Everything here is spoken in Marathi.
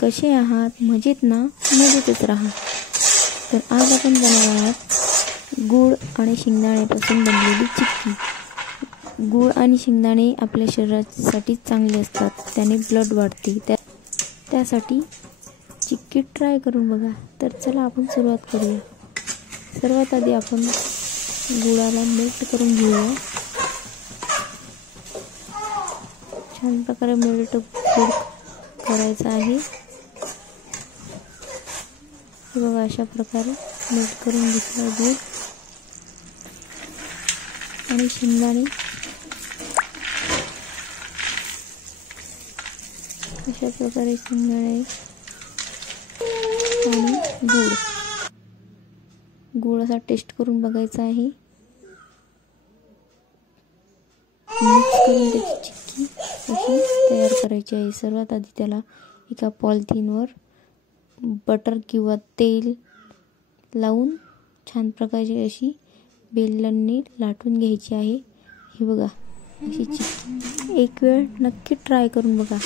कसे आहात? मजेत ना? मजेतच राहा. तर आज आपण बनवणार आहोत गूळ आणि शेंगदाण्यापासून बनलेली चिक्की. गूळ आणि शेंगदाणे आपल्या शरीरासाठी चांगले असतात, त्याने ब्लड वाढते. त्यासाठी चिक्की ट्राय करून बघा. तर चला आपण सुरुवात करूया. सर्वात आधी आपण गुळाला मेल्ट करून घेऊया. छान प्रकारे मेल्ट गूळ करायचा आहे. हे बघा, अशा प्रकारे मेल्ट करून घेतला गूळ आणि शेंगदाणे. अशा प्रकारे शेंगदाणे आणि गूळ असा टेस्ट करून बघायचा आहे. मिक्स करून त्याची चिक्की अशी तयार करायची आहे. सर्वात आधी त्याला एका पॉलिथिनवर बटर किंवा तेल लावून छान प्रकारची अशी बेलने लाटून घ्यायची आहे. हे बघा, अशी चिक्की एक वेळ नक्की ट्राय करून बघा.